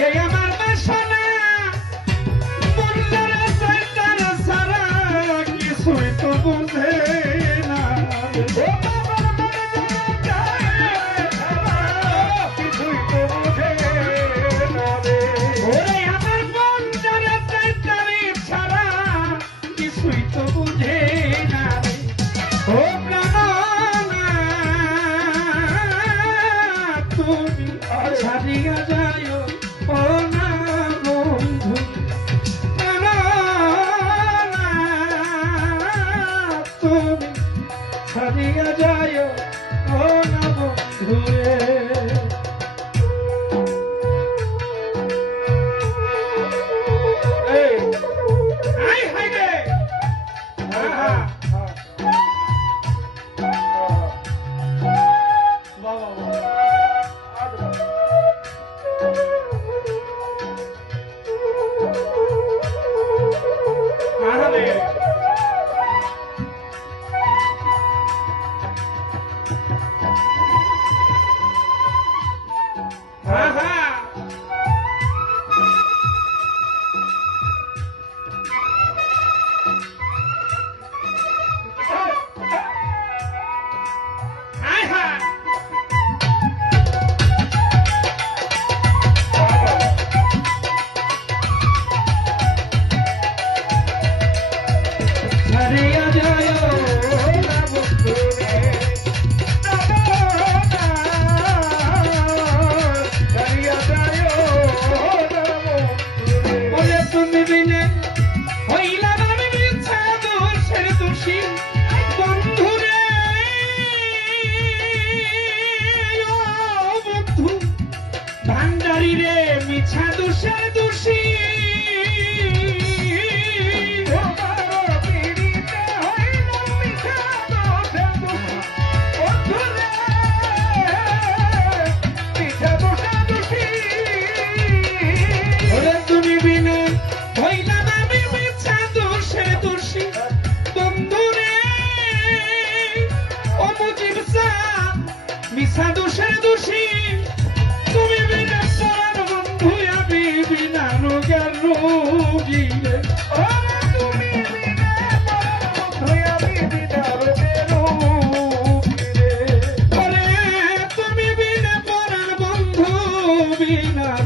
এই আমার বাসনা মন্দারা শয়তান সারা কিছুই তো বুঝে না কিছুই তো বুঝে না রে ওরে আমার মন্দারা শয়তান সারা কিছুই তো বুঝে না রে ও প্রাণনা তুমি ছাড়িয়া যাও ও না বন্ধু প্রাণনা তুমি ছাড়িয়া যাও ও না বন্ধু রে এই আই হাই রে আহা ভান্ডারি রে মিছা দোষের দোষী তুমি বিনে হইলাম আমি মিছা দোষের দোষী বন্ধু রে ও মুজিব শাহ মিছা দোষের দোষী তুমি বিনা পরাণ বন্ধু আমি বিনা রোগের রোগী রে